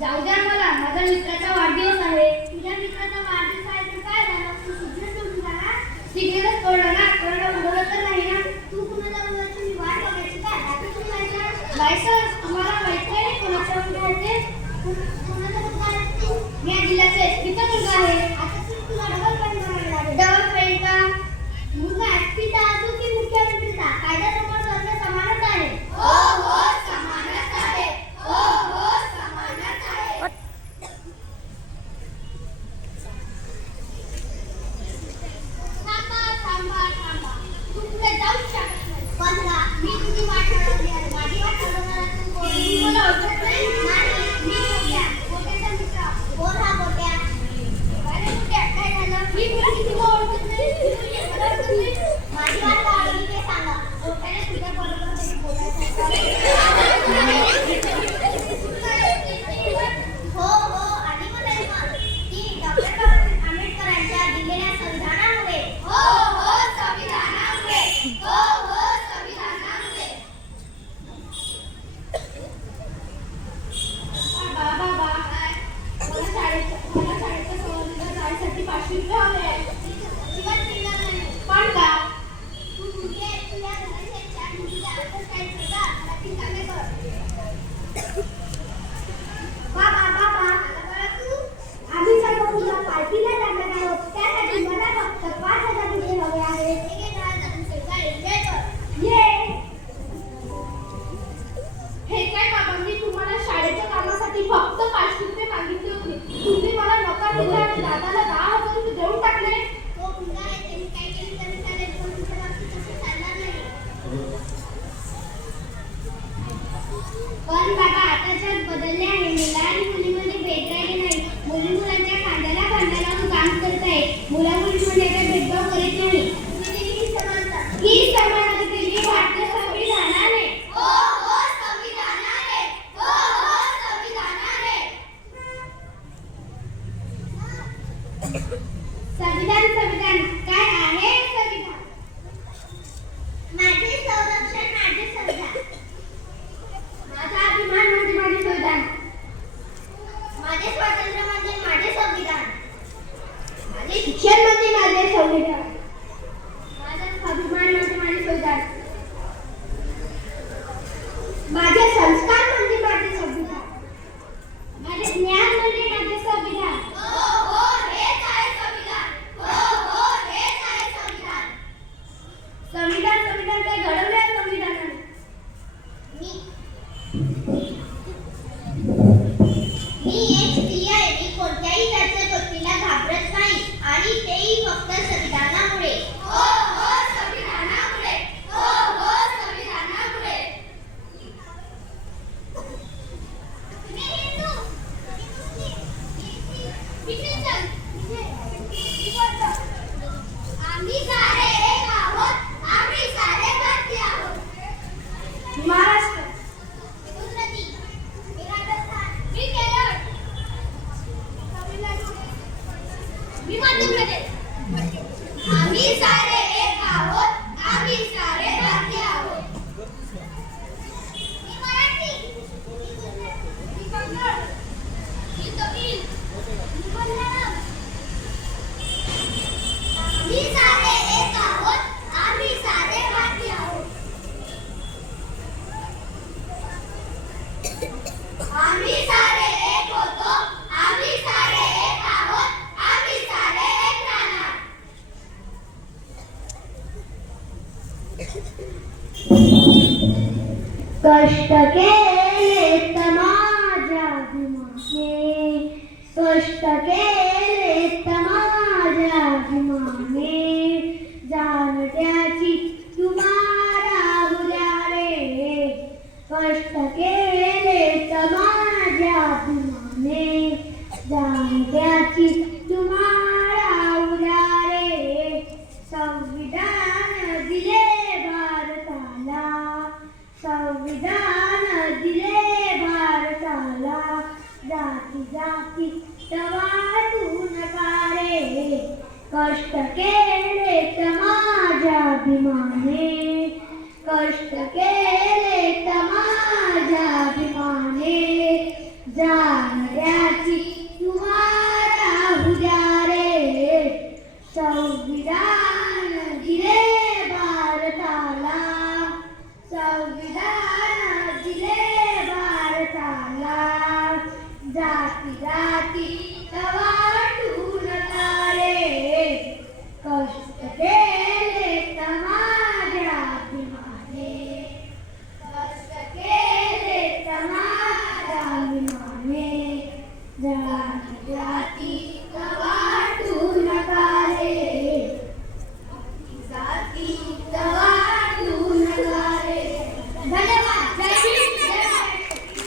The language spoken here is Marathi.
जाऊ द्या मला, माझ्या मित्राचा वाढदिवस आहे. तुझ्या मित्राचा वाढदिवस आहे तर काय झालं? तू सिगरेट सोडून झाला? सिगरेटच सोडलं ना, कोणाला उडवलं तर नाही ना. तू कुणाला उडवायची मी वाट बघायची काय? आता तुम्ही माहिती लायसन्स तुम्हाला माहिती आहे कोणाच्या मुलगा आहे ते? कोणाचा मुलगा आहे तू? मी जिल्ह्याचा एसपीचा मुलगा आहे. आता तुला डबल पॉईंट मारायला लागेल. डबल पॉईंट का? मुलगा एसपीचा असो की मुख्यमंत्रीचा, कायद्यासमोर सर्व समानच आहे. हो हो समानच आहे. हो हो समानच आहे. थांबा. तू पुढे जाऊच शकत नाही. पण मी तुझी वाट अडवली आहे. माझी वाट अडवणार तू कोण? तू मला ओळखत नाही? नाही, मी गोट्या. गोट्याचा मित्र. कोण हा गोट्या? अरे गोट्या, काय झालं? मी तुला ओळखत नाही. मला ओळखत नाही. माझी वाट अडवली ते सांगा. गोट्याने तुझ्या बरोबर कधी बोलायचं हो आणि बोलायचं मग. ती डॉक्टर आंबेडकरांच्या दिलेल्या संविधानामुळे. हो संविधानामुळे. हो संविधानामुळे. बाबा मला शाळेच्या सहलीला जायसाठी 500 रुपये हवे आहेत. अजिबात मिळणार नाही. पण का? तू तुझ्या घराच्या 4 मुलीला अभ्यास करायचं का? मला ती चांगले कर. बाबा आम्ही सर्व मुलं पार्टीला जाणार आहोत. त्यासाठी मला फक्त 5,000 रुपये हवे आहेत. हे घे 10,000 रुपये. काय एन्जॉय कर. ये हे काय बाबा, मी तुम्हाला शाळेच्या कामासाठी फक्त 500 रुपये मागितले होते. तुम्ही मला नकार दिला आणि दादाला 10,000 रुपये देऊन टाकले. तो मुलगा आहे, त्यांनी काय केलं तरी चालेल, पण तुमच्या बाबतीत तसं चालणार नाही. पण बाबा आता जग बदलले आहे. मुला आणि मुलीमध्ये भेद राहिले नाही. मुली मुलांच्या खांद्याला खांदा लावून काम करत आहेत. मुला मुलीमध्ये काही भेदभाव करीत नाही. ही समानता दिली भारतीय संविधानाने. हो संविधानाने. हो संविधानाने. संविधान काय आहे? संविधान माझे संरक्षण, माझे संविधान. माझा अभिमान म्हणजे माझे संविधान. माझे स्वातंत्र्य म्हणजे माझे संविधान. माझे शिक्षण म्हणजे माझे संविधान. माझा अभिमान म्हणजे माझे संविधान. माझे संस्कार म्हणजे माझे संविधान. माझे ज्ञान म्हणजे माझे संविधान. हो हेच आहे संविधान. हो हेच आहे संविधान. संविधान काही घडवले आहे संविधानाने. मी एक स्त्री आहे. मी कोणत्याही जातीच्या गोष्टीला घाबरत नाही आणि तेही फक्त संविधानामुळे. हो संविधानामुळे. हो संविधानामुळे. आम्ही सारे एक आहोत. आम्ही सारे भारतीय आहोत. महाराष्ट्र, गुजराती, राजस्थान, मी केरळ, तमिळनाडू, मी मध्य प्रदेश. आम्ही सारे एक आहोत. आम्ही सारे भारतीय आहोत. मी मराठी, मी गुजराती, मी कन्नड, मी तमिळ, मी मल्याळम. आम्ही सारे एक आहोत. आम्ही सारे भारतीय आहोत. आम्ही सारे एक होतो. आम्ही सारे एक आहोत. आम्ही सारे एक राहणार. कष्ट केले तर माझ्या अभिमाने. कष्ट केले तर माझ्या अभिमाने. जाण त्याची तुम्हाला उद्या रे. कष्ट केले तर माझ्या अभिमाने. जाण त्याची तुम्हाला उद्या रे. संविधान दिले भारताला. संविधान दिले भारताला. जाती तवातून नका रे. कष्ट केले तर माझ्या अभिमाने, कष्ट केले तर माझ्या अभिमाने, जाणाऱ्याची तुम्हाला उद्या रे, संविधान दिले भारताला, संविधान दिले भारताला, जाती जाती वाटू नका रे, कष्ट केले तर माझ्या अभिमाने, कष्ट केले तर माझ्या अभिमाने, जाती